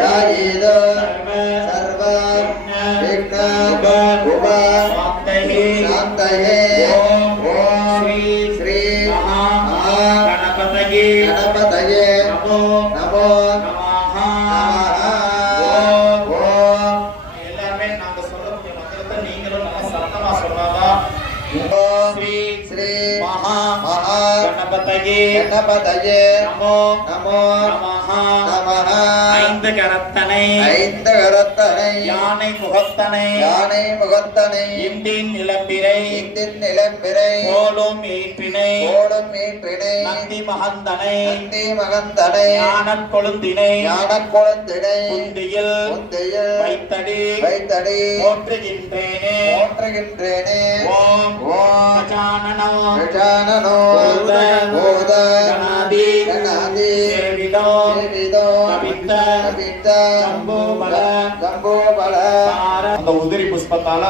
யாயேது சர்வ விக்ன உப சாந்தயே ஓம் ஸ்ரீ மகா கணபதயே நமோ எல்லாமே நாங்க சொல்லக்கூடிய மந்திரத்தை நீங்களும் நம்ம சத்தமா சொன்னாதான். ஸ்ரீ மகா கணபதயே நமோ நமஹ ஐந்து கரத்தனை யானை முகத்தனை இந்தின் நிலம்பிரை கோலும் ஈற்றினை நந்தி மகந்தனை ஞானக் கொழுந்தினை குந்தியில் வைத்தடி போற்றுகின்றேனே ஓம் கஜானனோ கணாதி சேவிதோ கவித்த ஜம்போ பல அந்த உதிரி புஷ்பத்தால